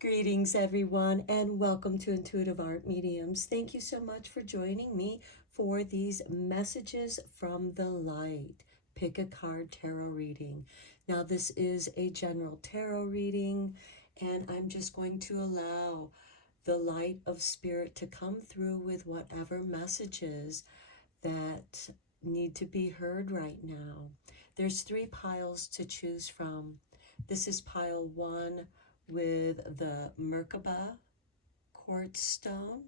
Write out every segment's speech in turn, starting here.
Greetings, everyone, and welcome to Intuitive Art Mediums. Thank you so much for joining me for these messages from the light. Pick a card tarot reading. Now, this is a general tarot reading, and I'm just going to allow the light of spirit to come through with whatever messages that need to be heard right now. There's 3 piles to choose from. This is pile 1 with the Merkaba quartz stone.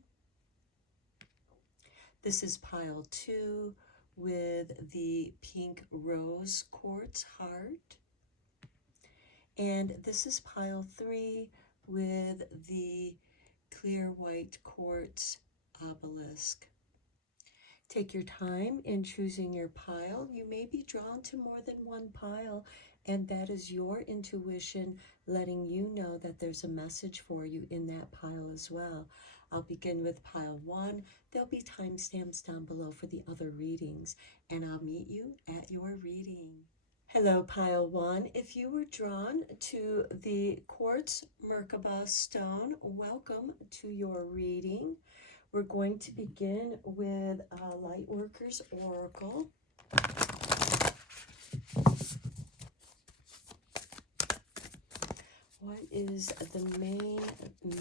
This is pile 2 with the pink rose quartz heart. And this is pile 3 with the clear white quartz obelisk. Take your time in choosing your pile. You may be drawn to more than one pile, and that is your intuition letting you know that there's a message for you in that pile as well. I'll begin with pile 1. There'll be timestamps down below for the other readings, and I'll meet you at your reading. Hello, pile 1. If you were drawn to the quartz Merkaba stone, welcome to your reading. We're going to begin with Lightworker's Oracle. What is the main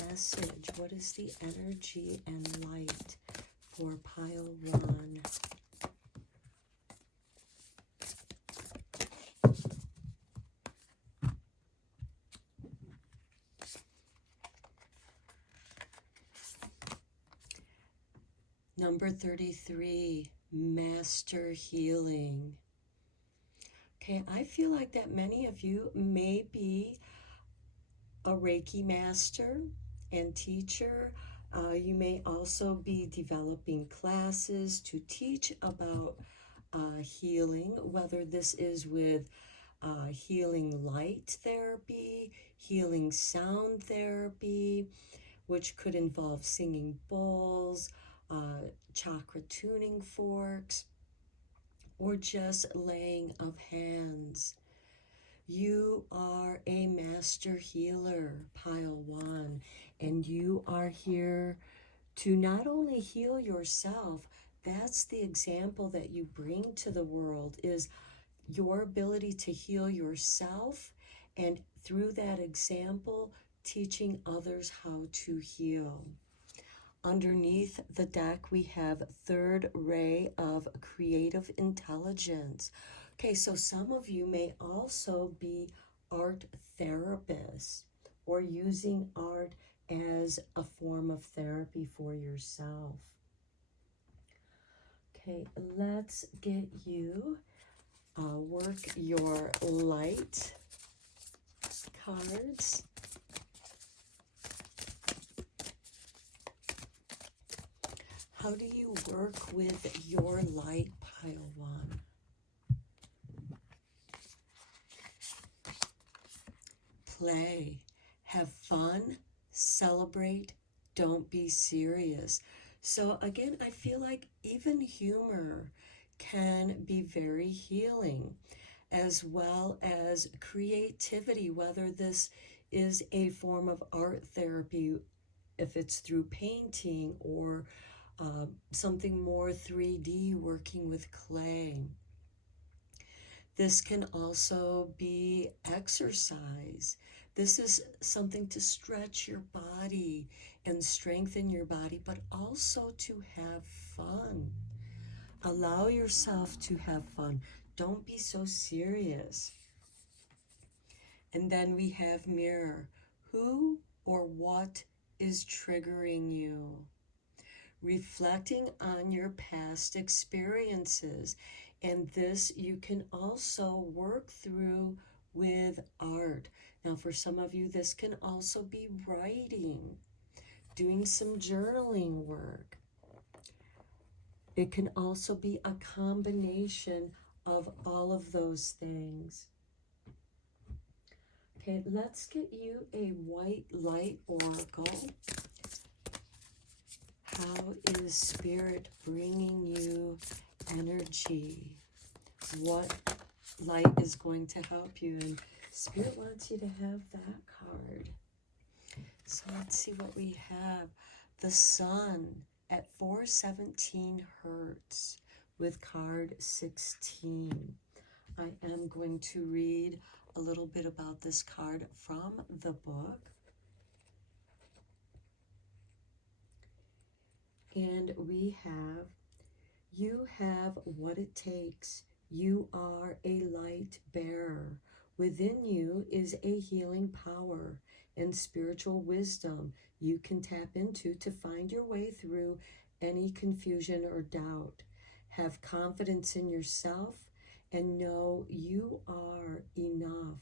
message? What is the energy and light for pile 1? Number 33, Master Healing. Okay, I feel like that many of you may be a Reiki master and teacher. You may also be developing classes to teach about healing, whether this is with healing light therapy, healing sound therapy, which could involve singing bowls, chakra tuning forks, or just laying of hands. You are a master healer, pile 1, and you are here to not only heal yourself, that's the example that you bring to the world, is your ability to heal yourself, and through that example, teaching others how to heal. Underneath the deck, we have third ray of creative intelligence. Okay, so some of you may also be art therapists or using art as a form of therapy for yourself. Okay, let's get you work your light cards. How do you work with your light, pile 1? Play, have fun, celebrate, don't be serious. So again, I feel like even humor can be very healing, as well as creativity, whether this is a form of art therapy, if it's through painting or something more 3D, working with clay. This can also be exercise. This is something to stretch your body and strengthen your body, but also to have fun. Allow yourself to have fun. Don't be so serious. And then we have mirror. Who or what is triggering you? Reflecting on your past experiences. And this you can also work through with art. Now, for some of you, this can also be writing, doing some journaling work. It can also be a combination of all of those things. Okay, let's get you a white light oracle. How is Spirit bringing you energy? What light is going to help you? And Spirit wants you to have that card. So let's see what we have. The Sun at 417 hertz with card 16. I am going to read a little bit about this card from the book. And we have, you have what it takes. You are a light bearer. Within you is a healing power and spiritual wisdom you can tap into to find your way through any confusion or doubt. Have confidence in yourself and know you are enough.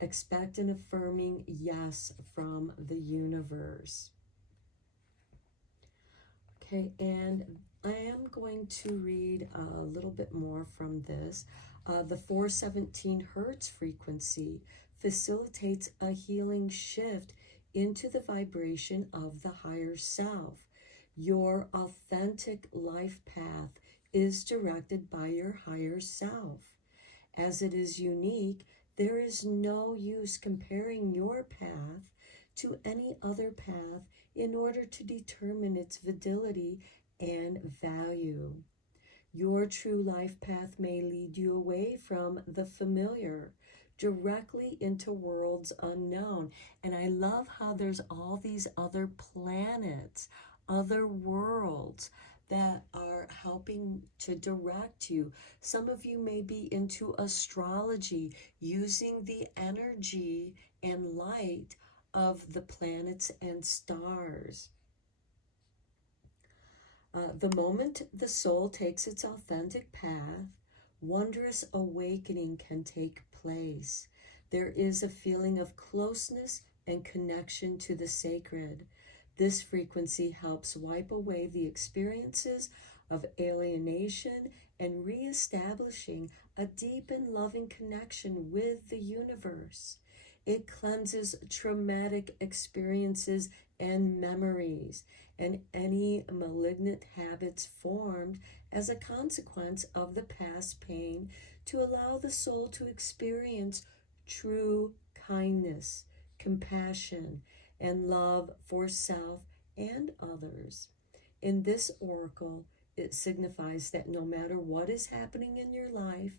Expect an affirming yes from the universe. Okay, and I am going to read a little bit more from this. The 417 hertz frequency facilitates a healing shift into the vibration of the higher self. Your authentic life path is directed by your higher self. As it is unique, there is no use comparing your path to any other path in order to determine its validity and value. Your true life path may lead you away from the familiar, directly into worlds unknown. And I love how there's all these other planets, other worlds that are helping to direct you. Some of you may be into astrology, using the energy and light of the planets and stars. The moment the soul takes its authentic path, wondrous awakening can take place. There is a feeling of closeness and connection to the sacred. This frequency helps wipe away the experiences of alienation and reestablishing a deep and loving connection with the universe. It cleanses traumatic experiences and memories and any malignant habits formed as a consequence of the past pain to allow the soul to experience true kindness, compassion, and love for self and others. In this oracle, it signifies that no matter what is happening in your life,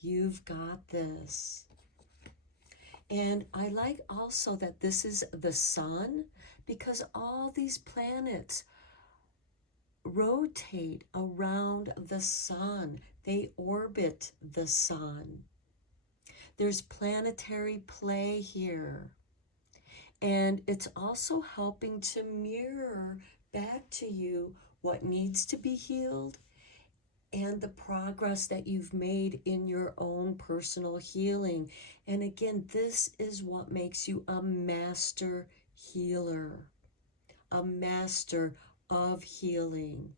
you've got this. And I like also that this is the sun, because all these planets rotate around the sun. They orbit the sun. There's planetary play here. And it's also helping to mirror back to you what needs to be healed and the progress that you've made in your own personal healing. And again, this is what makes you a master healer, a master of healing.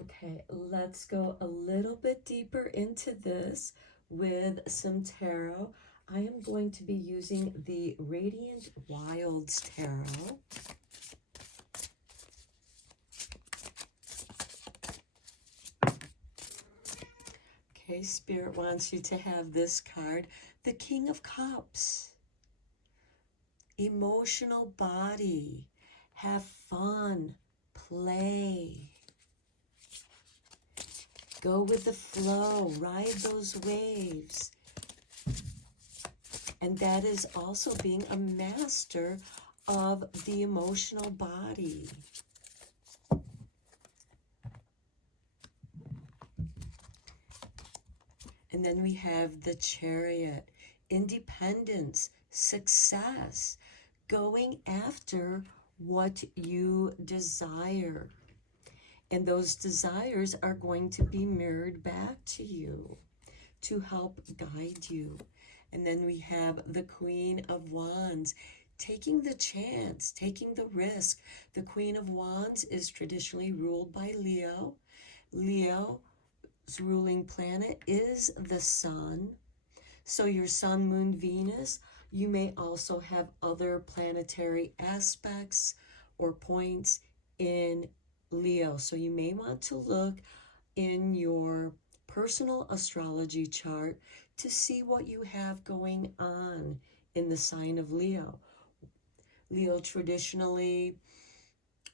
Okay, let's go a little bit deeper into this with some tarot. I am going to be using the Radiant Wilds Tarot. Okay, Spirit wants you to have this card, the King of Cups. Emotional body. Have fun. Play. Go with the flow. Ride those waves. And that is also being a master of the emotional body. And then we have the Chariot, independence, success, going after what you desire. And those desires are going to be mirrored back to you to help guide you. And then we have the Queen of Wands, taking the chance, taking the risk. The Queen of Wands is traditionally ruled by Leo. Leo's ruling planet is the sun. So your sun, moon, Venus, you may also have other planetary aspects or points in Leo. So you may want to look in your personal astrology chart to see what you have going on in the sign of Leo. Leo traditionally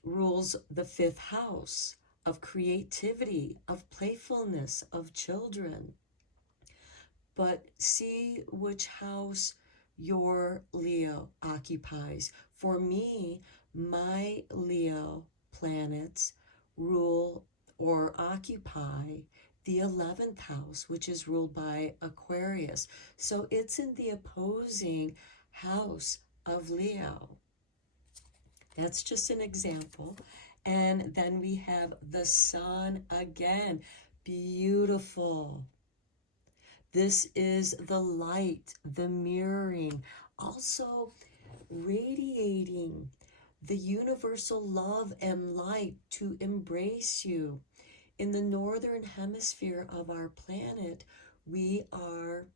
rules the fifth house of creativity, of playfulness, of children. But see which house your Leo occupies. For me, my Leo planets rule or occupy the 11th house, which is ruled by Aquarius. So it's in the opposing house of Leo. That's just an example. And then we have the sun again. Beautiful. This is the light, the mirroring, also radiating the universal love and light to embrace you. In the northern hemisphere of our planet, we are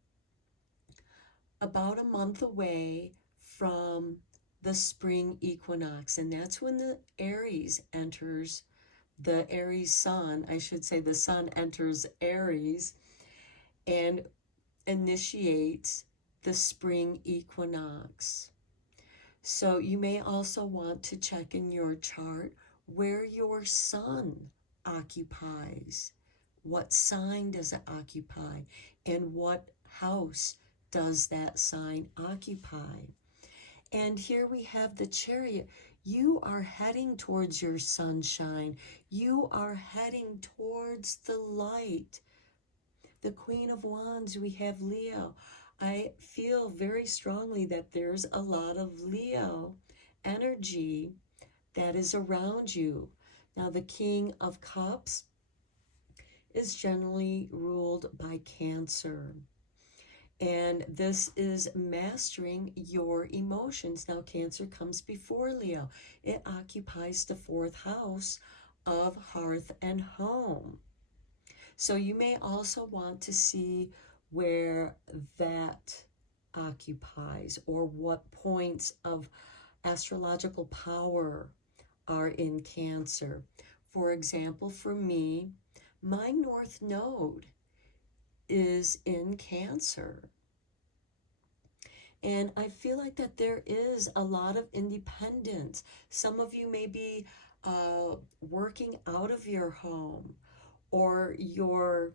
about a month away from the spring equinox, and that's when the Aries enters, the Aries sun, I should say the sun enters Aries and initiates the spring equinox. So you may also want to check in your chart where your sun occupies. What sign does it occupy? And what house does that sign occupy? And here we have the Chariot. You are heading towards your sunshine. You are heading towards the light. The Queen of Wands, we have Leo. I feel very strongly that there's a lot of Leo energy that is around you. Now, the King of Cups is generally ruled by Cancer. And this is mastering your emotions. Now, Cancer comes before Leo. It occupies the fourth house of hearth and home. So you may also want to see where that occupies or what points of astrological power are in Cancer. For example, for me, my North Node is in Cancer. And I feel like that there is a lot of independence. Some of you may be working out of your home, or your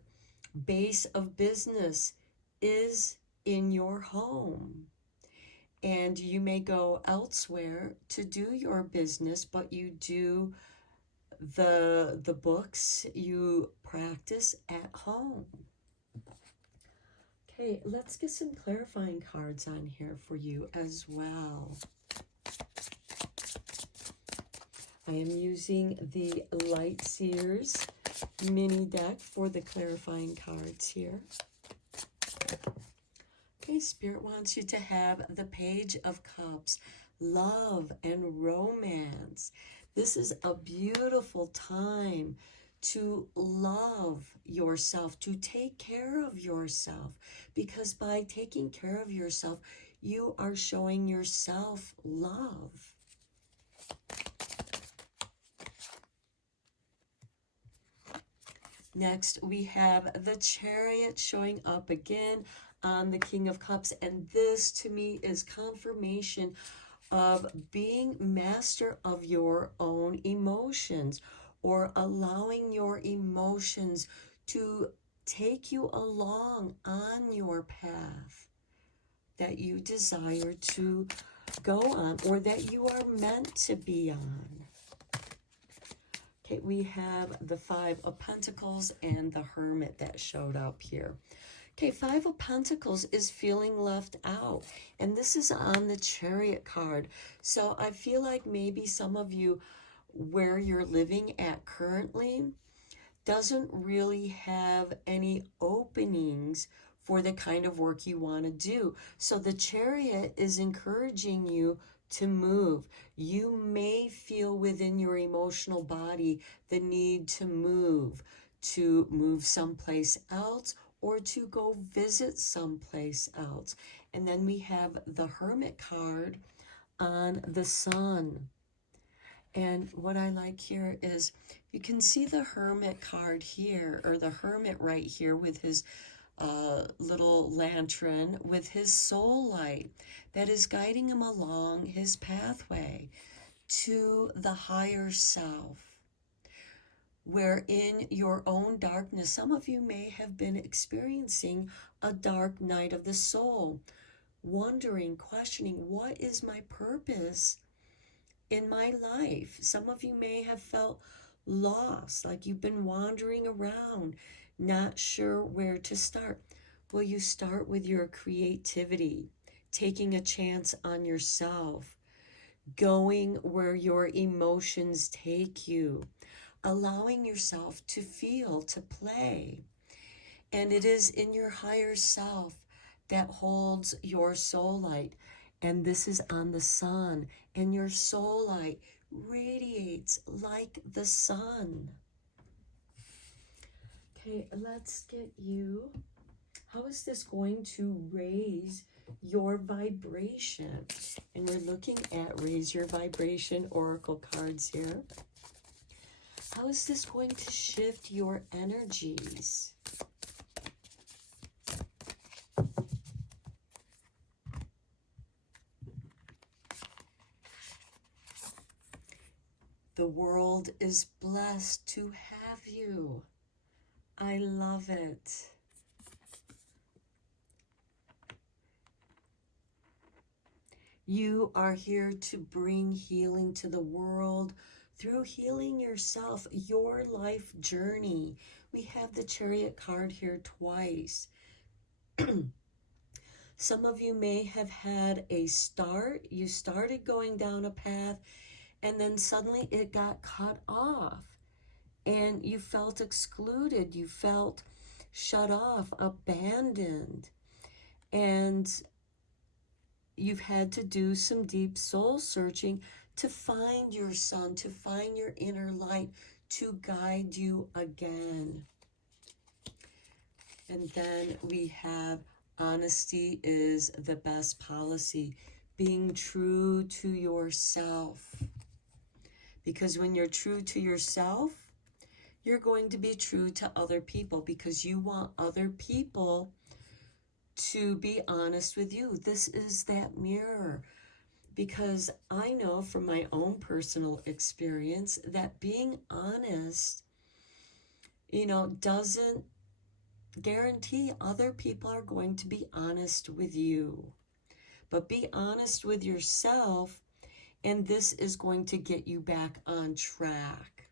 base of business is in your home. And you may go elsewhere to do your business, but you do the books, you practice at home. Okay, let's get some clarifying cards on here for you as well. I am using the Light Seers mini deck for the clarifying cards here. Okay, Spirit wants you to have the Page of Cups, love and romance. This is a beautiful time to love yourself, to take care of yourself, because by taking care of yourself, you are showing yourself love. Next, we have the Chariot showing up again on the King of Cups, and this to me is confirmation of being master of your own emotions, or allowing your emotions to take you along on your path that you desire to go on, or that you are meant to be on. Okay, we have the Five of Pentacles and the Hermit that showed up here. Okay, Five of Pentacles is feeling left out, and this is on the Chariot card. So I feel like maybe some of you, where you're living at currently, doesn't really have any openings for the kind of work you want to do. So the Chariot is encouraging you to move. You may feel within your emotional body the need to move someplace else, or to go visit someplace else. And then we have the Hermit card on the Sun. And what I like here is you can see the Hermit card here, or the Hermit right here with his little lantern with his soul light that is guiding him along his pathway to the higher self, where in your own darkness, some of you may have been experiencing a dark night of the soul, wondering, questioning, what is my purpose in my life? Some of you may have felt lost, like you've been wandering around, not sure where to start. Well, you start with your creativity, taking a chance on yourself, going where your emotions take you, allowing yourself to feel, to play. And it is in your higher self that holds your soul light. And this is on the sun. And your soul light radiates like the sun. Okay, let's get you. How is this going to raise your vibration? And we're looking at Raise Your Vibration Oracle cards here. How is this going to shift your energies? The world is blessed to have you. I love it. You are here to bring healing to the world through healing yourself, your life journey. We have the Chariot card here twice. Some of you may have had a start. You started going down a path and then suddenly it got cut off and you felt excluded. You felt shut off, abandoned. And you've had to do some deep soul searching to find your sun, to find your inner light, to guide you again. And then we have honesty is the best policy, being true to yourself. Because when you're true to yourself, you're going to be true to other people because you want other people to be honest with you. This is that mirror. Because I know from my own personal experience that being honest, doesn't guarantee other people are going to be honest with you. But be honest with yourself, and this is going to get you back on track.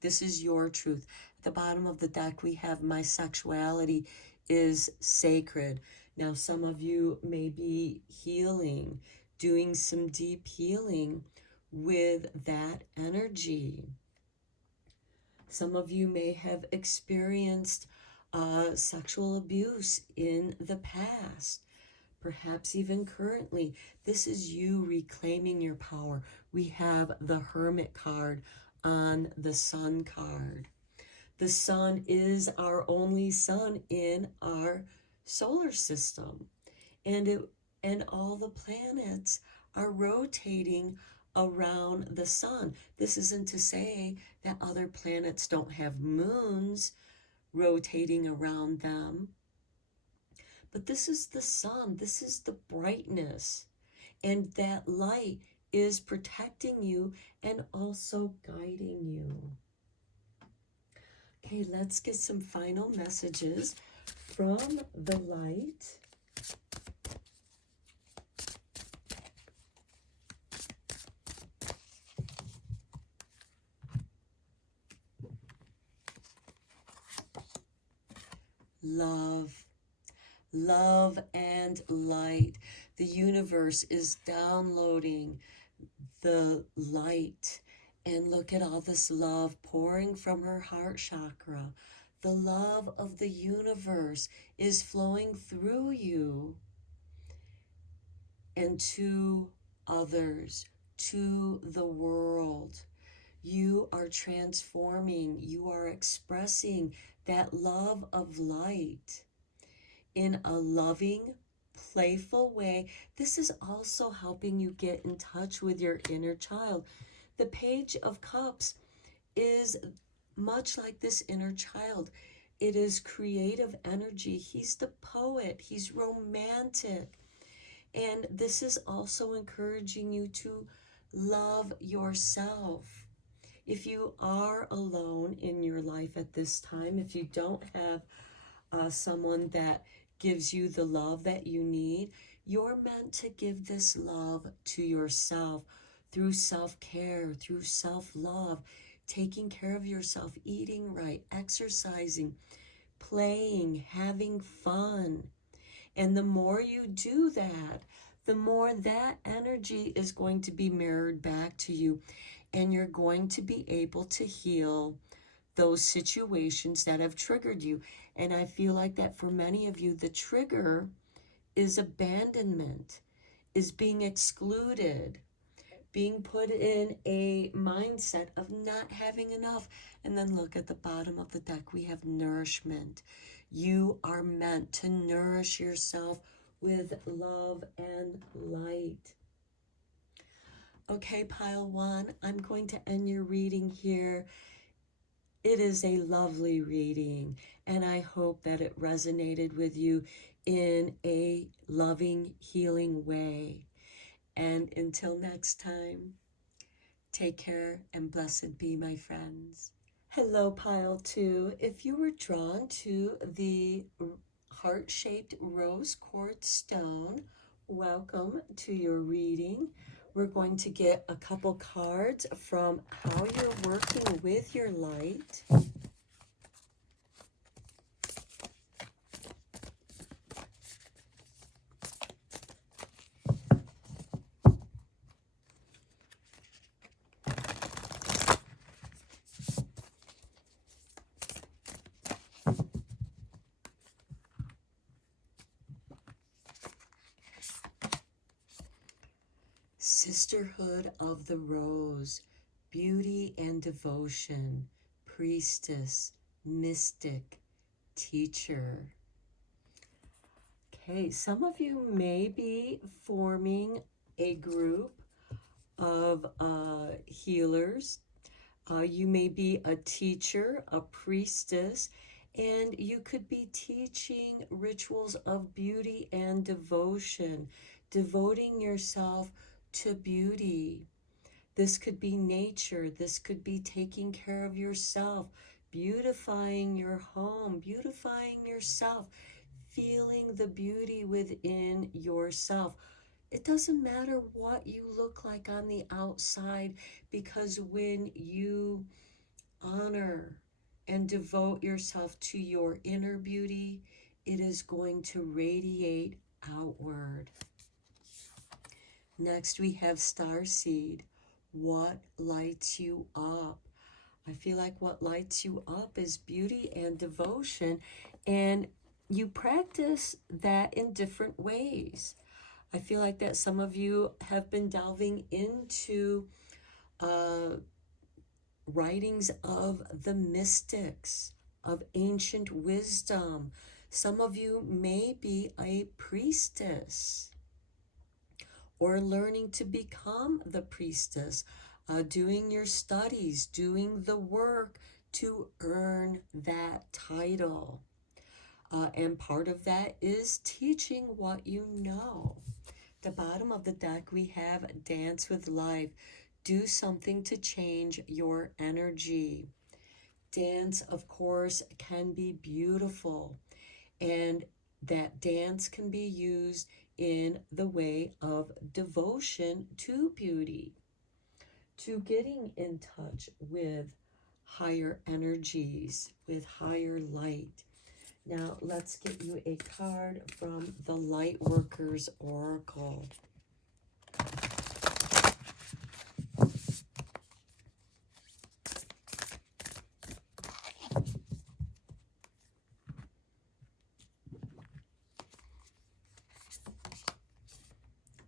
This is your truth. At the bottom of the deck, we have my sexuality is sacred. Now, some of you may be healing, doing some deep healing with that energy. Some of you may have experienced sexual abuse in the past, perhaps even currently. This is you reclaiming your power. We have the Hermit card on the Sun card. The sun is our only sun in our solar system. And all the planets are rotating around the sun. This isn't to say that other planets don't have moons rotating around them. But this is the sun. This is the brightness. And that light is protecting you and also guiding you. Okay, let's get some final messages from the light. Love, love and light. The universe is downloading the light. And look at all this love pouring from her heart chakra. The love of the universe is flowing through you and to others, to the world. You are transforming. You are expressing that love of light in a loving, playful way. This is also helping you get in touch with your inner child. The Page of Cups is much like this inner child. it is creative energy. He's the poet. He's romantic. And this is also encouraging you to love yourself. If you are alone in your life at this time, if you don't have someone that gives you the love that you need, you're meant to give this love to yourself through self-care, through self-love, taking care of yourself, eating right, exercising, playing, having fun. And the more you do that, the more that energy is going to be mirrored back to you, and you're going to be able to heal those situations that have triggered you. And I feel like that for many of you, the trigger is abandonment, is being excluded, being put in a mindset of not having enough. And then look at the bottom of the deck, we have nourishment. You are meant to nourish yourself with love and light. Okay, pile one, I'm going to end your reading here. It is a lovely reading, and I hope that it resonated with you in a loving, healing way. And until next time, take care and blessed be, my friends. Hello, pile two. If you were drawn to the heart-shaped rose quartz stone, welcome to your reading. We're going to get a couple cards from how you're working with your light. Sisterhood of the Rose, beauty and devotion, priestess, mystic, teacher. Okay, some of you may be forming a group of healers. You may be a teacher, a priestess, and you could be teaching rituals of beauty and devotion, devoting yourself to beauty. This could be nature. This could be taking care of yourself, beautifying your home, beautifying yourself, feeling the beauty within yourself. It doesn't matter what you look like on the outside, because when you honor and devote yourself to your inner beauty, it is going to radiate outward. Next, we have Starseed. What lights you up? I feel like what lights you up is beauty and devotion, and you practice that in different ways. I feel like that some of you have been delving into writings of the mystics, of ancient wisdom. Some of you may be a priestess, or learning to become the priestess, doing your studies, doing the work to earn that title. And part of that is teaching what you know. The bottom of the deck, we have Dance with Life. Do something to change your energy. Dance, of course, can be beautiful, and that dance can be used in the way of devotion to beauty, to getting in touch with higher energies, with higher light. Now, let's get you a card from the Lightworkers Oracle.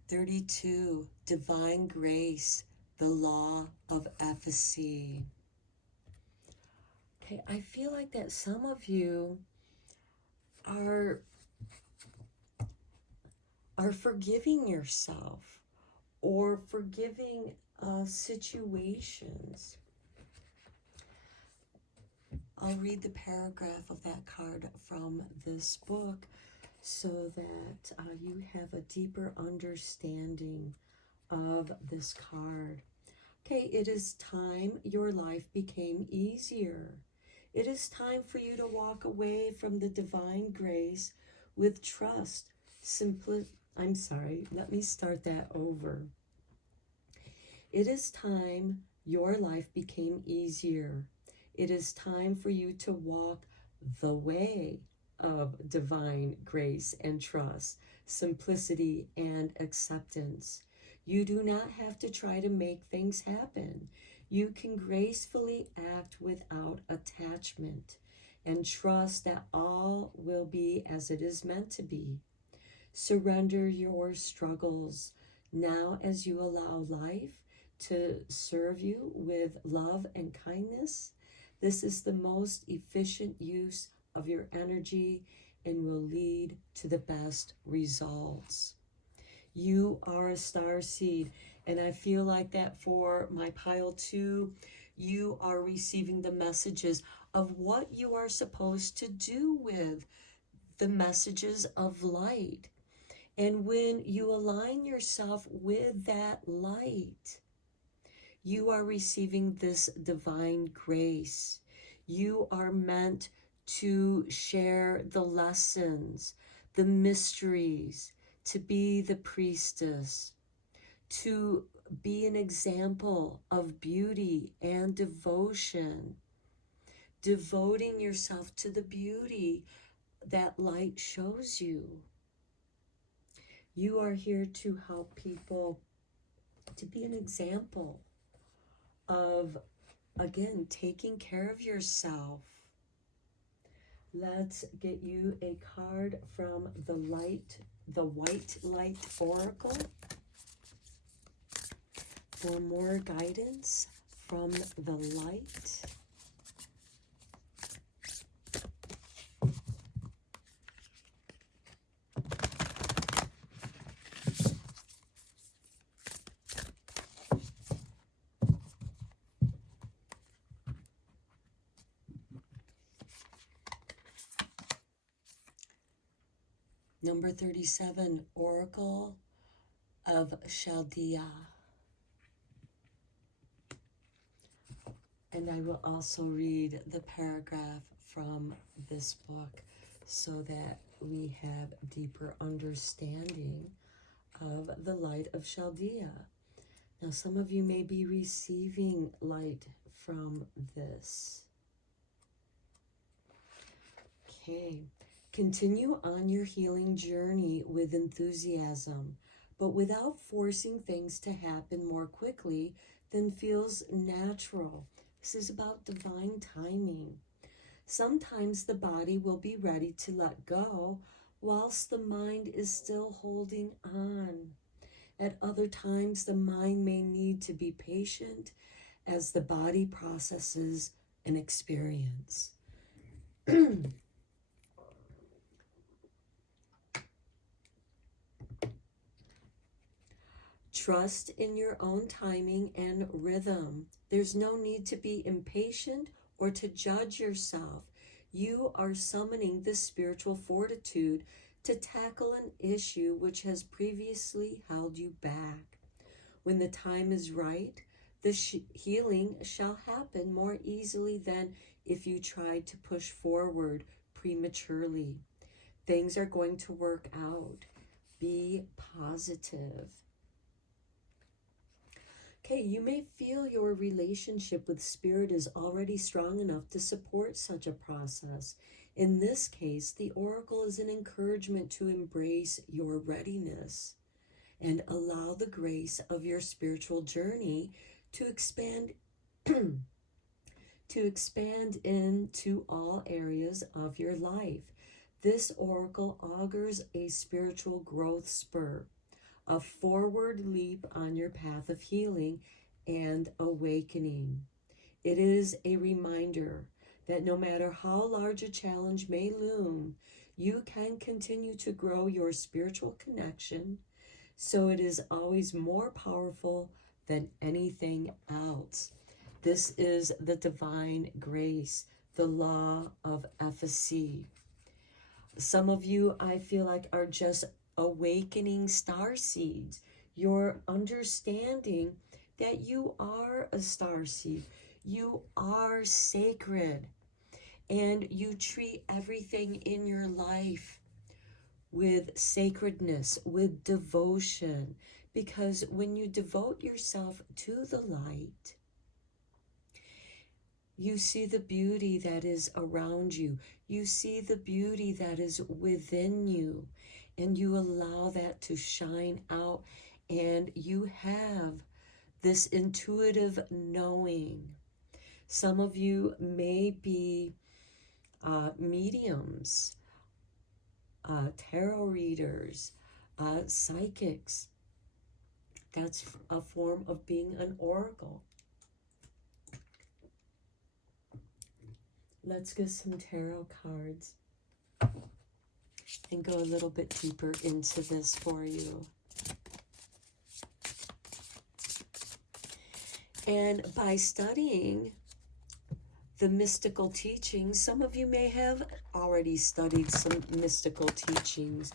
(32) Divine Grace, the Law of Efficacy. Okay, I feel like that some of you are forgiving yourself, or forgiving situations. I'll read the paragraph of that card from this book so that you have a deeper understanding of this card. Okay, it is time your life became easier. It is time for you to walk away from the divine grace with trust. Let me start that over. It is time your life became easier. It is time for you to walk the way of divine grace and trust, simplicity and acceptance. You do not have to try to make things happen. You can gracefully act without attachment and trust that all will be as it is meant to be. Surrender your struggles now as you allow life to serve you with love and kindness. This is the most efficient use of your energy and will lead to the best results. You are a star seed, and I feel like that for my pile 2, you are receiving the messages of what you are supposed to do with the messages of light. And when you align yourself with that light, you are receiving this divine grace. You are meant to share the lessons, the mysteries, to be the priestess, to be an example of beauty and devotion, devoting yourself to the beauty that light shows you. You are here to help people, to be an example of, again, taking care of yourself. Let's get you a card from the White Light Oracle for more guidance from the light. Number 37, Oracle of Chaldea. And I will also read the paragraph from this book so that we have deeper understanding of the light of Chaldea. Now, some of you may be receiving light from this. Okay. Continue on your healing journey with enthusiasm, but without forcing things to happen more quickly than feels natural. This is about divine timing. Sometimes the body will be ready to let go whilst the mind is still holding on. At other times, the mind may need to be patient as the body processes an experience. Trust in your own timing and rhythm. There's no need to be impatient or to judge yourself. You are summoning the spiritual fortitude to tackle an issue which has previously held you back. When the time is right, the healing shall happen more easily than if you tried to push forward prematurely. Things are going to work out. Be positive. Okay, you may feel your relationship with Spirit is already strong enough to support such a process. In this case, the Oracle is an encouragement to embrace your readiness and allow the grace of your spiritual journey to expand into all areas of your life. This Oracle augurs a spiritual growth spur, a forward leap on your path of healing and awakening. It is a reminder that no matter how large a challenge may loom, you can continue to grow your spiritual connection, so it is always more powerful than anything else. This is the divine grace the law of efficacy. Some of you, I feel like, are just awakening star seeds. You're understanding that you are a star seed. You are sacred. And you treat everything in your life with sacredness, with devotion. Because when you devote yourself to the light, you see the beauty that is around you. You see the beauty that is within you. And you allow that to shine out. And you have this intuitive knowing. Some of you may be mediums, tarot readers, psychics. That's a form of being an oracle. Let's get some tarot cards and go a little bit deeper into this for you. And by studying the mystical teachings, some of you may have already studied some mystical teachings,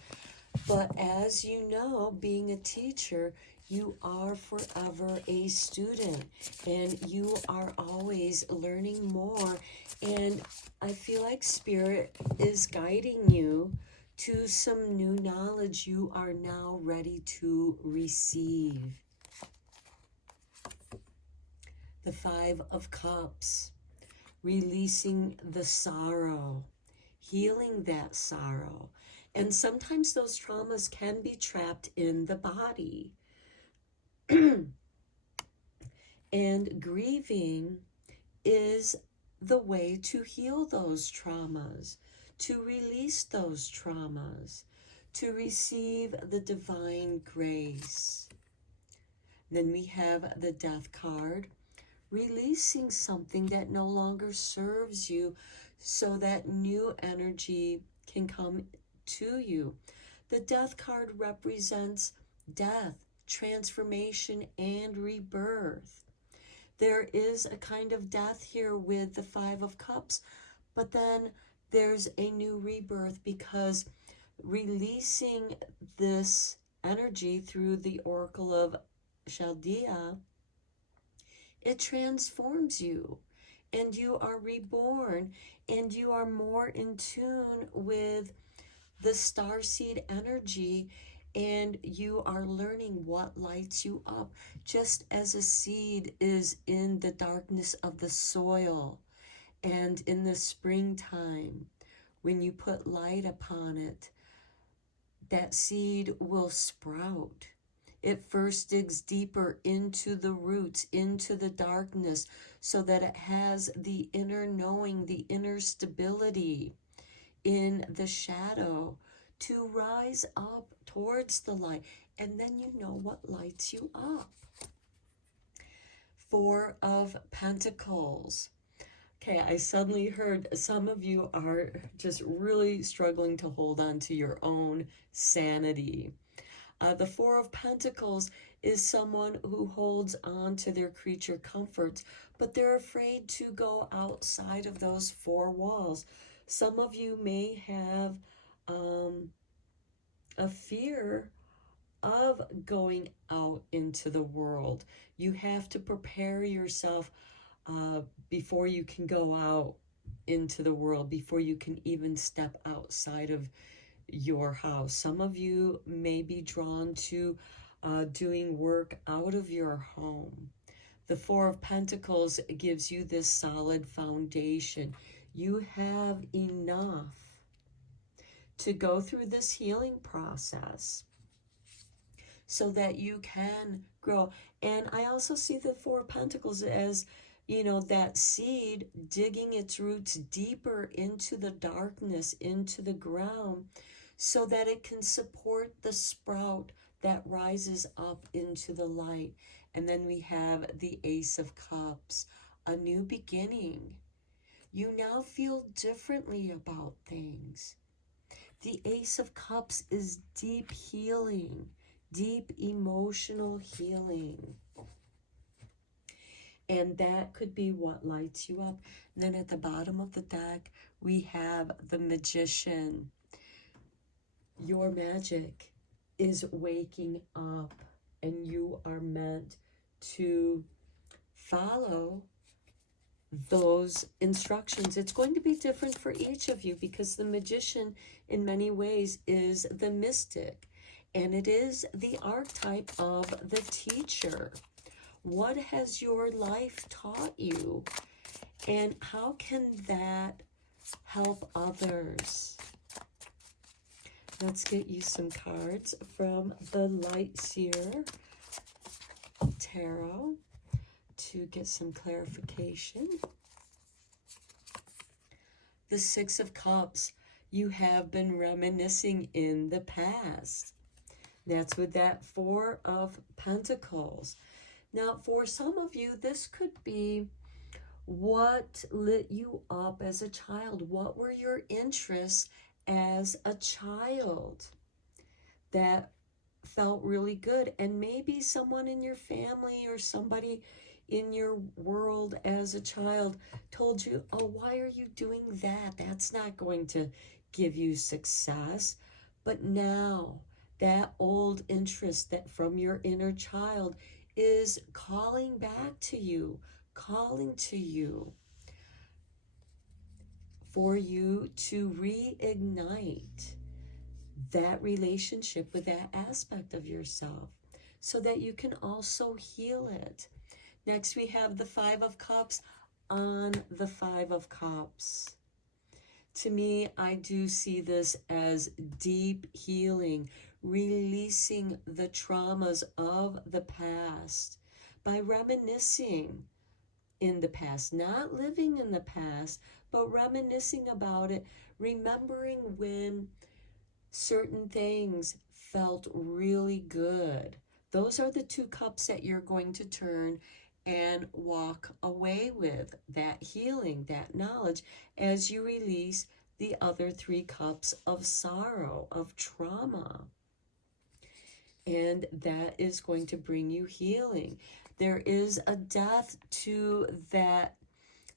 but as you know, being a teacher, you are forever a student, and you are always learning more. And I feel like Spirit is guiding you to some new knowledge you are now ready to receive. The Five of Cups, releasing the sorrow, healing that sorrow. And sometimes those traumas can be trapped in the body. And grieving is the way to heal those traumas, to release those traumas, to receive the divine grace. Then we have the Death card, releasing something that no longer serves you so that new energy can come to you. The Death card represents death, transformation, and rebirth. There is a kind of death here with the Five of Cups, but then there's a new rebirth, because releasing this energy through the Oracle of Chaldea, it transforms you, and you are reborn, and you are more in tune with the starseed energy, and you are learning what lights you up. Just as a seed is in the darkness of the soil, and in the springtime, when you put light upon it, that seed will sprout. It first digs deeper into the roots, into the darkness, so that it has the inner knowing, the inner stability in the shadow to rise up towards the light. And then you know what lights you up. Four of Pentacles. Okay, I suddenly heard some of you are just really struggling to hold on to your own sanity. The Four of Pentacles is someone who holds on to their creature comforts, but they're afraid to go outside of those four walls. Some of you may have a fear of going out into the world. You have to prepare yourself before you can go out into the world, before you can even step outside of your house. Some of you may be drawn to doing work out of your home. The Four of Pentacles gives you this solid foundation. You have enough to go through this healing process so that you can grow. And I also see the Four of Pentacles as, you know, that seed digging its roots deeper into the darkness, into the ground, so that it can support the sprout that rises up into the light. And then we have the Ace of Cups, a new beginning. You now feel differently about things. The Ace of Cups is deep healing, deep emotional healing. And that could be what lights you up. And then at the bottom of the deck, we have the Magician. Your magic is waking up, and you are meant to follow those instructions. It's going to be different for each of you because the Magician in many ways is the mystic, and it is the archetype of the teacher. What has your life taught you, and how can that help others? Let's get you some cards from the Light Seer Tarot to get some clarification. The Six of Cups. You have been reminiscing in the past. That's with that Four of Pentacles. Now, for some of you, this could be what lit you up as a child. What were your interests as a child that felt really good? And maybe someone in your family or somebody in your world as a child told you, oh, why are you doing that? That's not going to give you success. But now that old interest that from your inner child is calling back to you, calling to you for you to reignite that relationship with that aspect of yourself so that you can also heal it. Next, we have the Five of Cups on the Five of Cups. To me, I do see this as deep healing, releasing the traumas of the past by reminiscing in the past, not living in the past, but reminiscing about it, remembering when certain things felt really good. Those are the two cups that you're going to turn and walk away with, that healing, that knowledge, as you release the other three cups of sorrow, of trauma. And that is going to bring you healing. There is a death to that,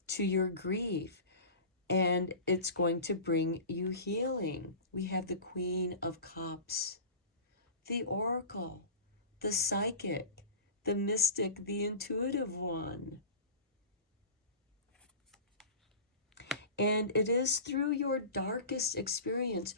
to your grief, and it's going to bring you healing. We have the Queen of Cups, the Oracle, the Psychic, the Mystic, the Intuitive one. And it is through your darkest experience.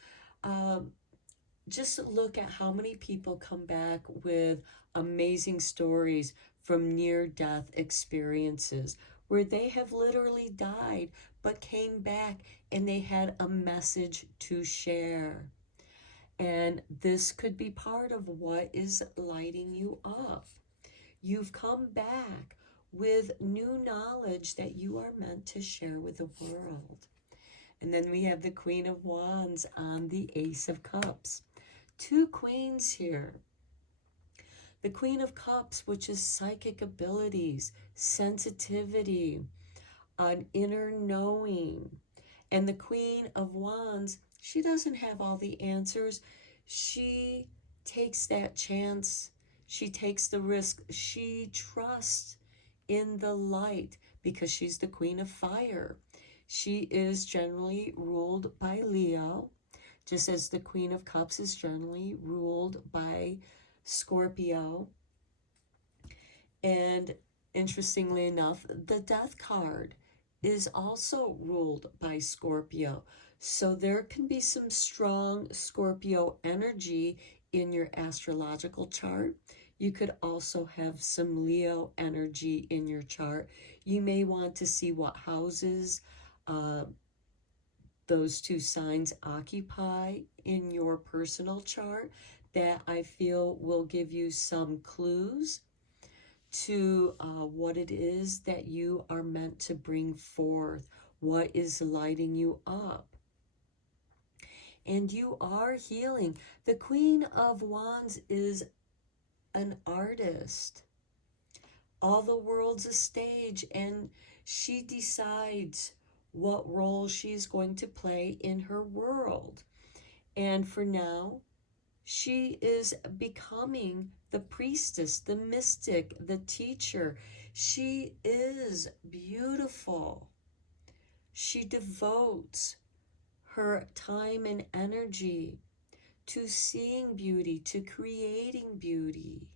Just look at how many people come back with amazing stories from near-death experiences where they have literally died but came back and they had a message to share. And this could be part of what is lighting you up. You've come back with new knowledge that you are meant to share with the world. And then we have the Queen of Wands on the Ace of Cups. Two queens here. The Queen of Cups, which is psychic abilities, sensitivity, an inner knowing. And the Queen of Wands, she doesn't have all the answers. She takes that chance. She takes the risk. She trusts in the light because she's the Queen of Fire. She is generally ruled by Leo, just as the Queen of Cups is generally ruled by Scorpio. And interestingly enough, the Death card is also ruled by Scorpio. So there can be some strong Scorpio energy in your astrological chart. You could also have some Leo energy in your chart. You may want to see what houses those two signs occupy in your personal chart. That I feel will give you some clues to what it is that you are meant to bring forth, what is lighting you up. And you are healing. The Queen of Wands is an artist. All the world's a stage, and she decides what role she's going to play in her world. And for now, She is becoming the priestess, the mystic, the teacher. She is beautiful. She devotes her time and energy to seeing beauty, to creating beauty,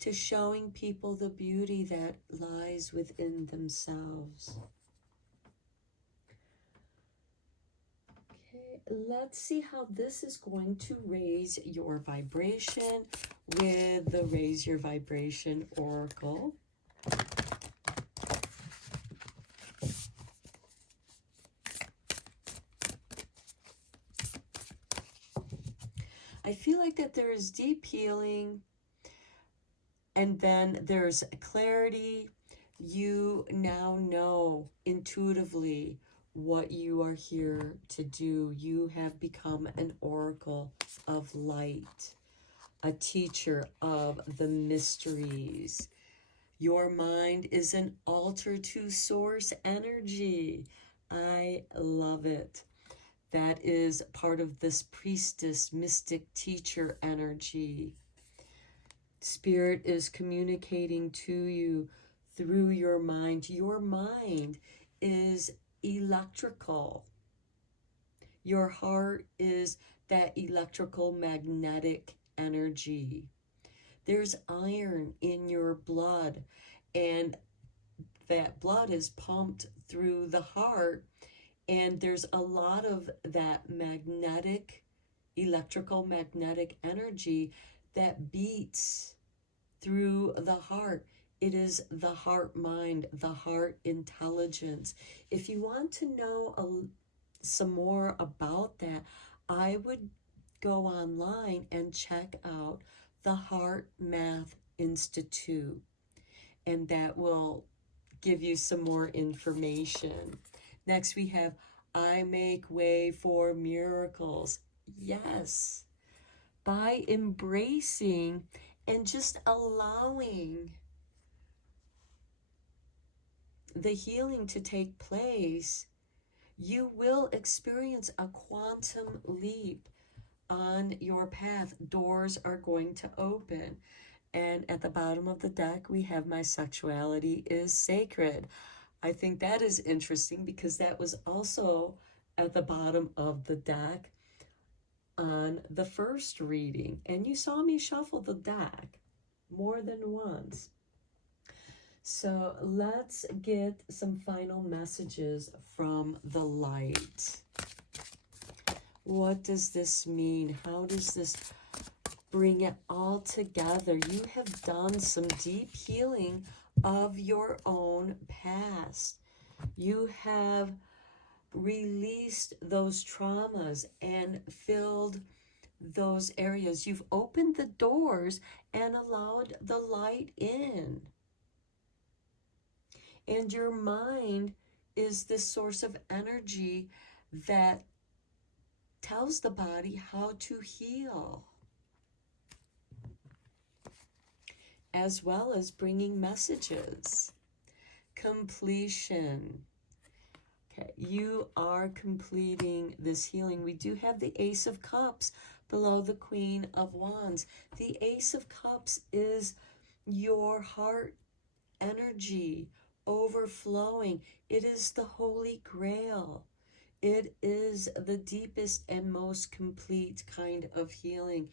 to showing people the beauty that lies within themselves. Okay, let's see how this is going to raise your vibration with the Raise Your Vibration Oracle. I feel like that there is deep healing, and then there's clarity. You now know intuitively what you are here to do. You have become an oracle of light, a teacher of the mysteries. Your mind is an altar to source energy. I love it. That is part of this priestess, mystic, teacher energy. Spirit is communicating to you through your mind. Your mind is electrical. Your heart is that electrical magnetic energy. There's iron in your blood, and that blood is pumped through the heart, and there's a lot of that magnetic, electrical magnetic energy that beats through the heart. It is the heart mind, the heart intelligence. If you want to know some more about that, I would go online and check out the Heart Math Institute, and that will give you some more information. Next we have I Make Way for Miracles. Yes, by embracing and just allowing the healing to take place, you will experience a quantum leap on your path. Doors are going to open. And at the bottom of the deck, we have My Sexuality is Sacred. I think that is interesting because that was also at the bottom of the deck on the first reading. And you saw me shuffle the deck more than once. So let's get some final messages from the light. What does this mean? How does this bring it all together? You have done some deep healing of your own past. You have released those traumas and filled those areas. You've opened the doors and allowed the light in. And your mind is this source of energy that tells the body how to heal, as well as bringing messages. Completion. Okay, you are completing this healing. We do have the Ace of Cups below the Queen of Wands. The Ace of Cups is your heart energy overflowing. It is the Holy Grail. It is the deepest and most complete kind of healing.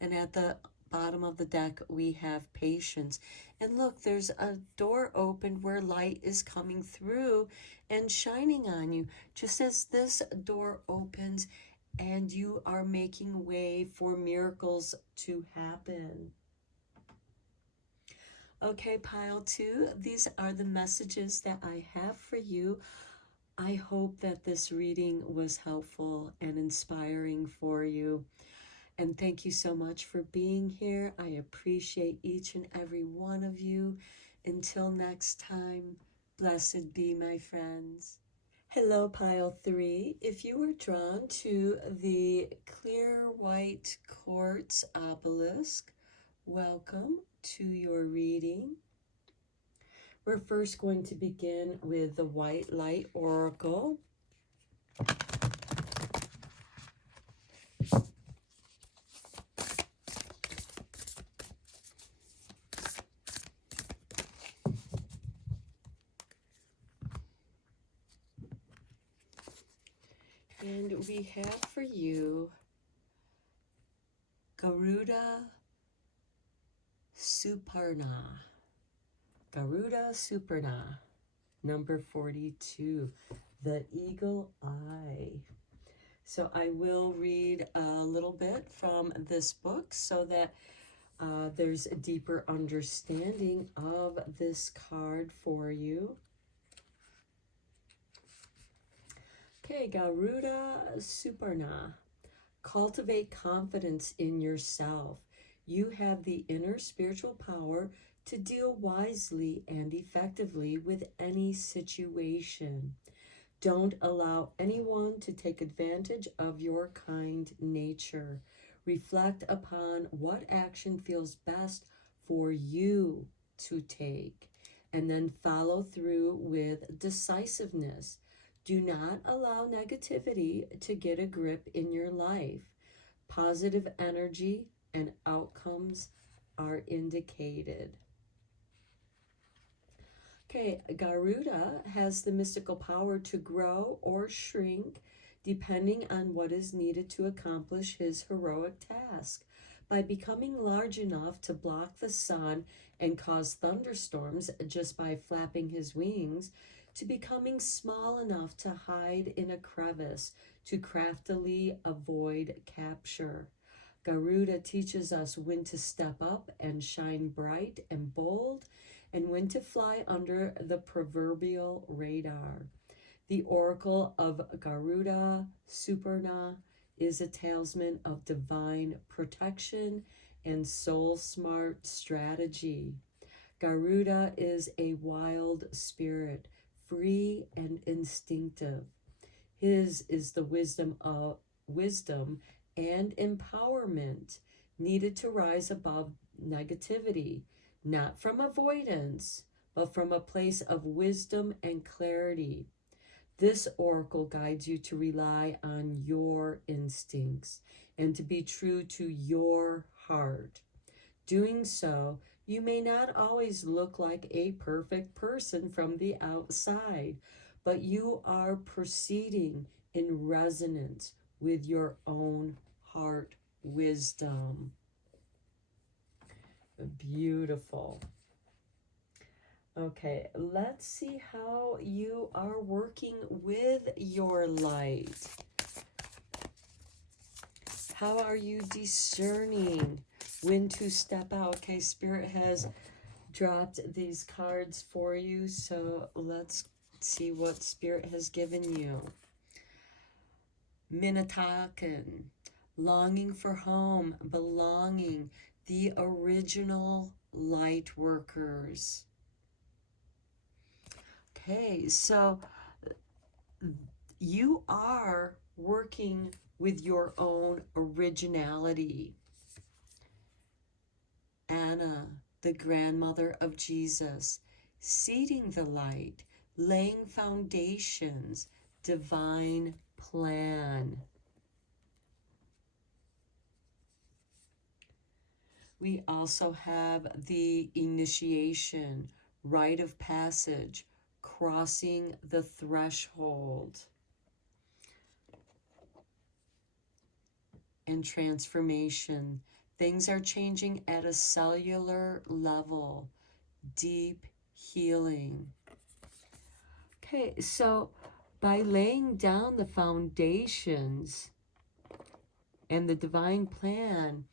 And at the bottom of the deck, we have Patience. And look, there's a door open where light is coming through and shining on you. Just as this door opens and you are making way for miracles to happen. Okay, pile 2, these are the messages that I have for you. I hope that this reading was helpful and inspiring for you. And thank you so much for being here. I appreciate each and every one of you. Until next time, blessed be, my friends. Hello, pile 3. If you were drawn to the clear white quartz obelisk, welcome to your reading. We're first going to begin with the White Light Oracle. we have for you Garuda Suparna. Garuda Suparna, number 42, the eagle eye. So I will read a little bit from this book so that there's a deeper understanding of this card for you. Okay, Garuda Suparna. Cultivate confidence in yourself. You have the inner spiritual power to deal wisely and effectively with any situation. Don't allow anyone to take advantage of your kind nature. Reflect upon what action feels best for you to take, and then follow through with decisiveness. Do not allow negativity to get a grip in your life. Positive energy and outcomes are indicated. Okay, Garuda has the mystical power to grow or shrink depending on what is needed to accomplish his heroic task. By becoming large enough to block the sun and cause thunderstorms just by flapping his wings, to becoming small enough to hide in a crevice to craftily avoid capture. Garuda teaches us when to step up and shine bright and bold, and when to fly under the proverbial radar. The oracle of Garuda Suparna is a talisman of divine protection and soul-smart strategy. Garuda is a wild spirit, free and instinctive. His is the wisdom and empowerment needed to rise above negativity, not from avoidance, but from a place of wisdom and clarity. This oracle guides you to rely on your instincts and to be true to your heart. Doing so, you may not always look like a perfect person from the outside, but you are proceeding in resonance with your own heart wisdom. Beautiful. Okay, let's see how you are working with your light. How are you discerning when to step out? Okay, Spirit has dropped these cards for you, so let's see what Spirit has given you. Minatakan, longing for home, belonging, the original light workers. Okay, so you are working with your own originality. Anna, the grandmother of Jesus, seeding the light, laying foundations, divine plan. We also have the initiation, rite of passage, crossing the threshold, and transformation. Things are changing at a cellular level, deep healing. Okay, so by laying down the foundations and the divine plan,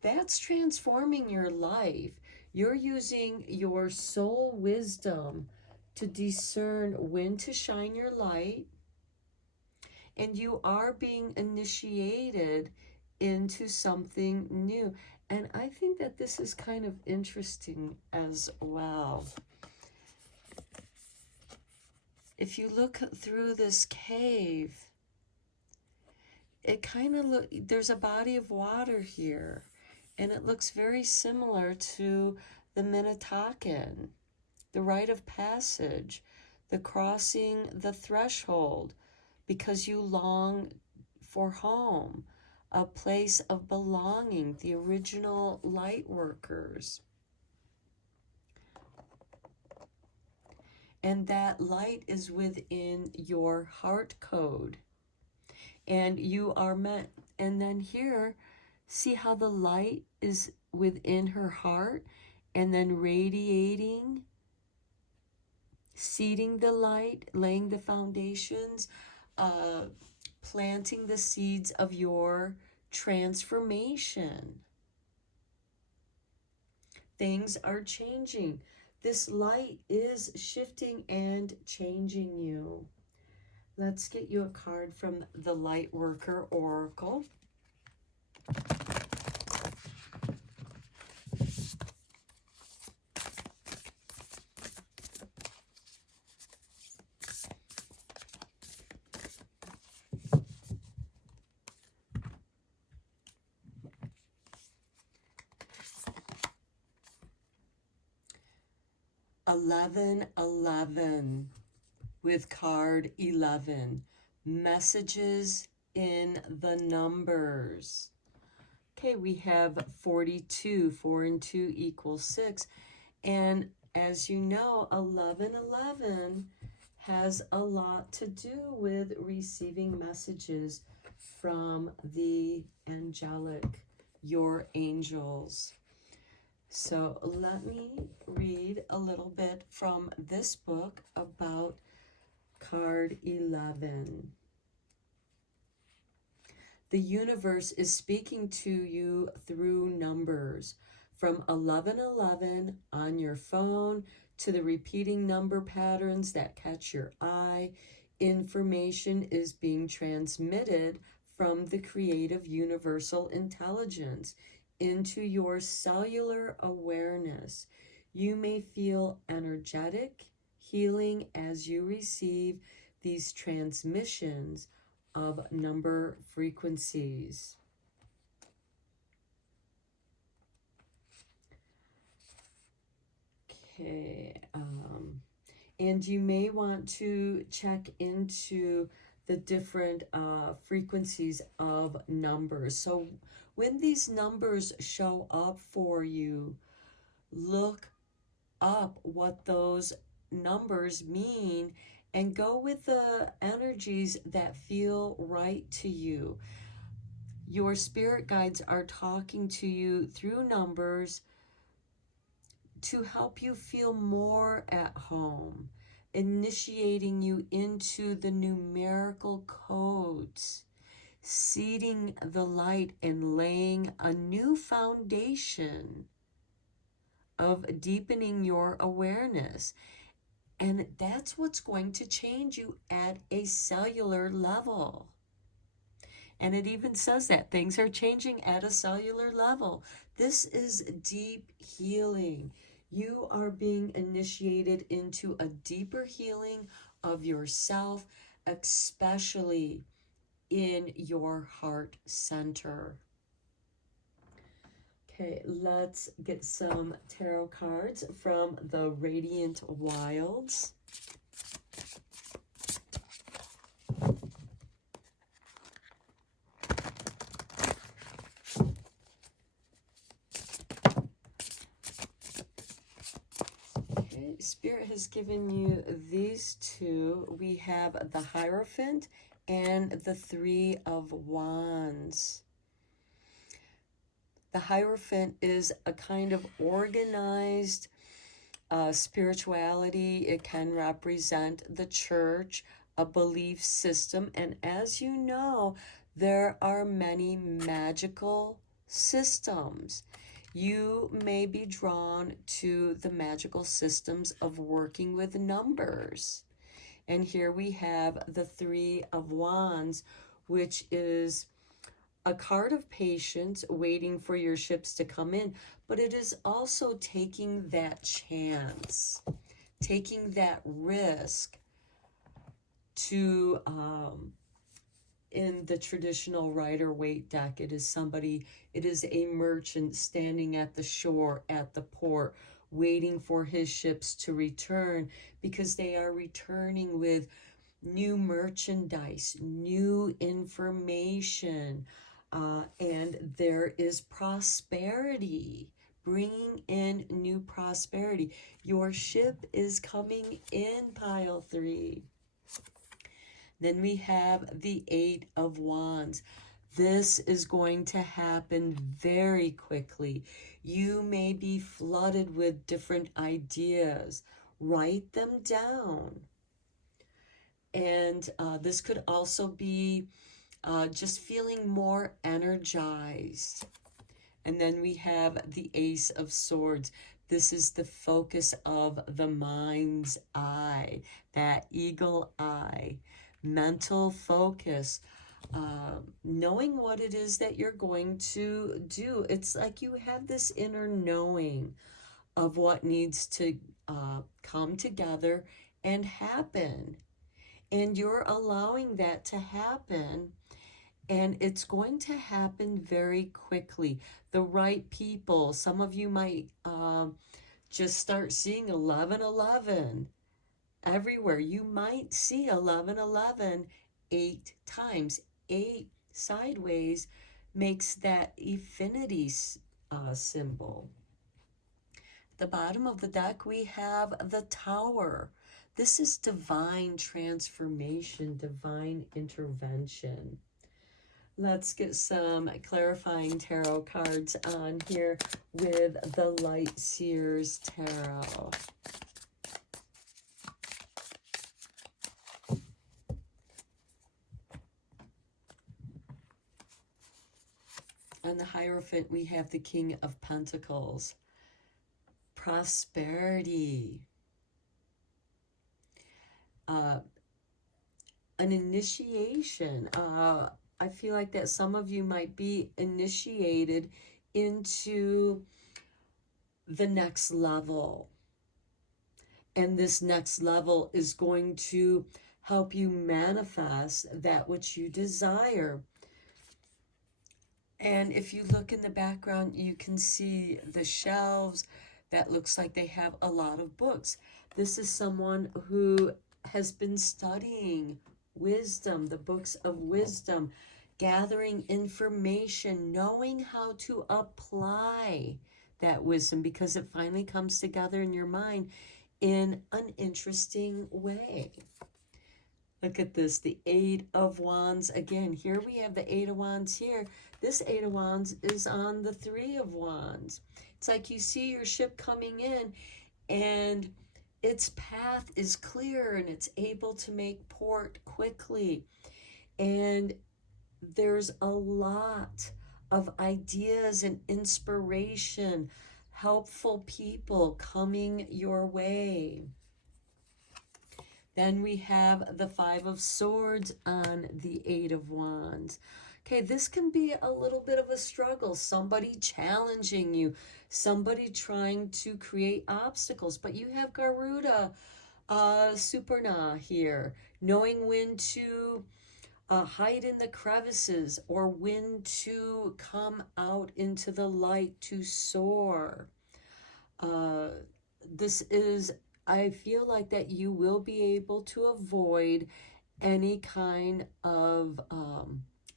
that's transforming your life. You're using your soul wisdom to discern when to shine your light, and you are being initiated into something new. And I think that this is kind of interesting as well. If you look through this cave, it kind of there's a body of water here, and it looks very similar to the Minatakan, the rite of passage, the crossing the threshold, because you long for home, a place of belonging, the original light workers. And that light is within your heart code. and you are meant. And then here, see how the light is within her heart and then radiating, seeding the light, laying the foundations, uh, planting the seeds of your transformation. Things are changing. This light is shifting and changing you. Let's get you a card from the Light Worker Oracle. $1111 with card 11. Messages in the numbers. Okay, we have 42. 4 and 2 equals 6. And as you know, 1111 has a lot to do with receiving messages from the angelic, your angels. So let me read a little bit from this book about card 11. The universe is speaking to you through numbers. From 1111 on your phone to the repeating number patterns that catch your eye, information is being transmitted from the creative universal intelligence into your cellular awareness. You may feel energetic, healing as you receive these transmissions of number frequencies. Okay, and you may want to check into the different frequencies of numbers. So when these numbers show up for you, look up what those numbers mean and go with the energies that feel right to you. Your spirit guides are talking to you through numbers to help you feel more at home, initiating you into the numerical codes, seeding the light and laying a new foundation of deepening your awareness. And that's what's going to change you at a cellular level. And it even says that things are changing at a cellular level. This is deep healing. You are being initiated into a deeper healing of yourself, especially in your heart center. Okay, let's get some tarot cards from the Radiant Wilds. Okay, Spirit has given you these two. We have the Hierophant and the Three of Wands. The Hierophant is a kind of organized spirituality. It can represent the church, a belief system. And as you know, there are many magical systems. You may be drawn to the magical systems of working with numbers. And here we have the Three of Wands, which is a card of patience, waiting for your ships to come in, but it is also taking that chance, taking that risk to, in the traditional Rider-Waite deck, it is a merchant standing at the shore, at the port, waiting for his ships to return, because they are returning with new merchandise, new information, and there is prosperity, bringing in new prosperity. Your ship is coming in, pile 3. Then we have the Eight of Wands. This is going to happen very quickly. You may be flooded with different ideas. Write them down. And this could also be just feeling more energized. And then we have the Ace of Swords. This is the focus of the mind's eye, that eagle eye, mental focus, knowing what it is that you're going to do. It's like you have this inner knowing of what needs to come together and happen. And you're allowing that to happen. And it's going to happen very quickly. The right people, some of you might just start seeing 1111 everywhere. You might see 1111 8 times. 8 sideways makes that infinity symbol. At the bottom of the deck, we have the Tower. This is divine transformation, divine intervention. Let's get some clarifying tarot cards on here with the Light Seers Tarot. On the Hierophant, we have the King of Pentacles. Prosperity. An initiation. I feel like that some of you might be initiated into the next level. And this next level is going to help you manifest that which you desire. And if you look in the background, you can see the shelves. That looks like they have a lot of books. This is someone who has been studying wisdom, the books of wisdom, gathering information, knowing how to apply that wisdom, because it finally comes together in your mind in an interesting way. Look at this, the Eight of Wands. Again, here we have the Eight of Wands here. This Eight of Wands is on the Three of Wands. It's like you see your ship coming in and its path is clear and it's able to make port quickly. And there's a lot of ideas and inspiration, helpful people coming your way. Then we have the Five of Swords on the Eight of Wands. Okay, this can be a little bit of a struggle. Somebody challenging you, somebody trying to create obstacles. But you have Garuda, Suparna here, knowing when to hide in the crevices or when to come out into the light to soar. This is, I feel like that you will be able to avoid any kind of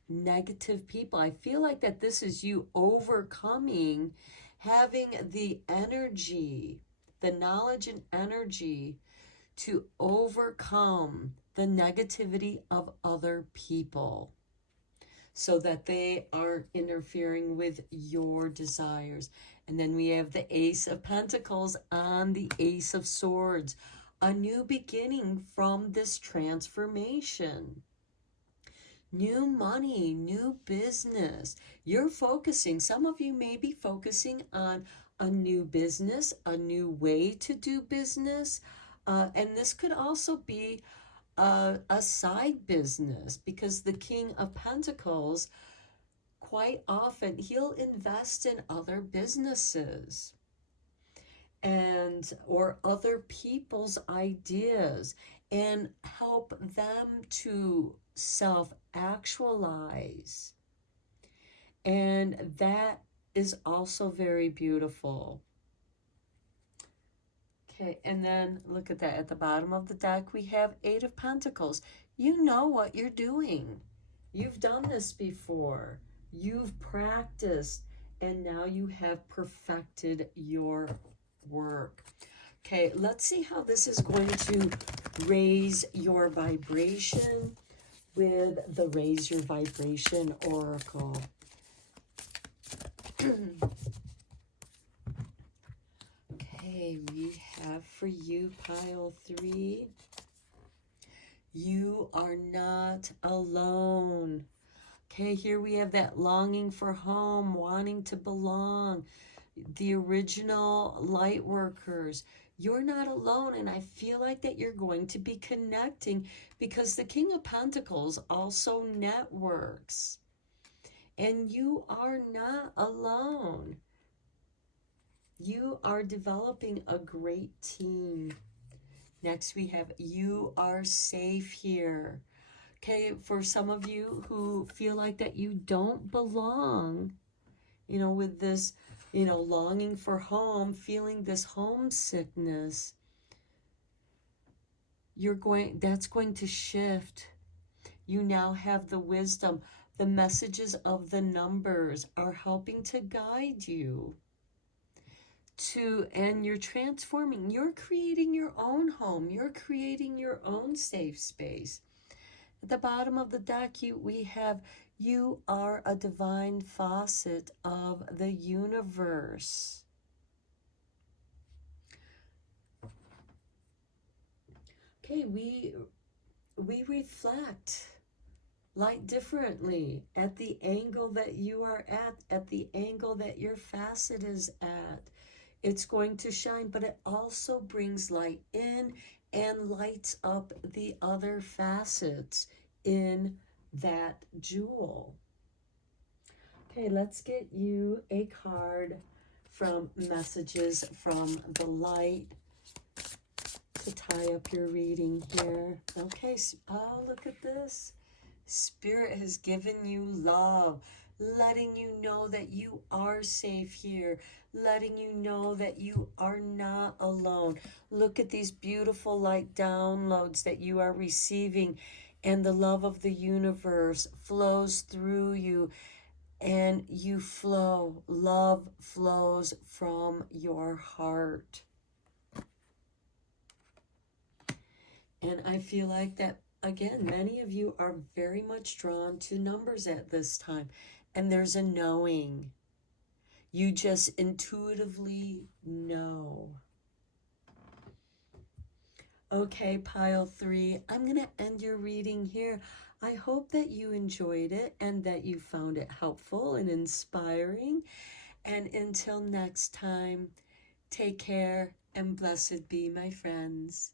negative people. I feel like that this is you overcoming, having the energy, the knowledge and energy to overcome the negativity of other people so that they aren't interfering with your desires. And then we have the Ace of Pentacles on the Ace of Swords. A new beginning from this transformation. New money, new business. You're focusing, some of you may be focusing on a new business, a new way to do business. And this could also be a side business, because the King of Pentacles, quite often, he'll invest in other businesses and or other people's ideas and help them to self-actualize. And that is also very beautiful. Okay, and then look at that. At the bottom of the deck, we have Eight of Pentacles. You know what you're doing. You've done this before. You've practiced, and now you have perfected your work. Okay, let's see how this is going to raise your vibration with the Raise Your Vibration Oracle. Okay, we have for you, pile 3. You are not alone. Okay, here we have that longing for home, wanting to belong. The original light workers. You're not alone, and I feel like that you're going to be connecting because the King of Pentacles also networks. And you are not alone. You are developing a great team. Next, we have you are safe here. Okay, for some of you who feel like that you don't belong, you know, with this, you know, longing for home, feeling this homesickness, that's going to shift. You now have the wisdom. The messages of the numbers are helping to guide you and you're transforming. You're creating your own home. You're creating your own safe space. At the bottom of the deck, we have you are a divine faucet of the universe. Okay, we reflect light differently at the angle that you are at the angle that your facet is at. It's going to shine, but it also brings light in and lights up the other facets in that jewel. Okay, let's get you a card from Messages from the Light to tie up your reading here. Okay, oh, look at this. Spirit has given you love, letting you know that you are safe here, letting you know that you are not alone. Look at these beautiful light downloads that you are receiving, and the love of the universe flows through you, and you flow. Love flows from your heart. And I feel like that, again, many of you are very much drawn to numbers at this time. And there's a knowing. You just intuitively know. Okay, pile 3, I'm going to end your reading here. I hope that you enjoyed it and that you found it helpful and inspiring. And until next time, take care and blessed be, my friends.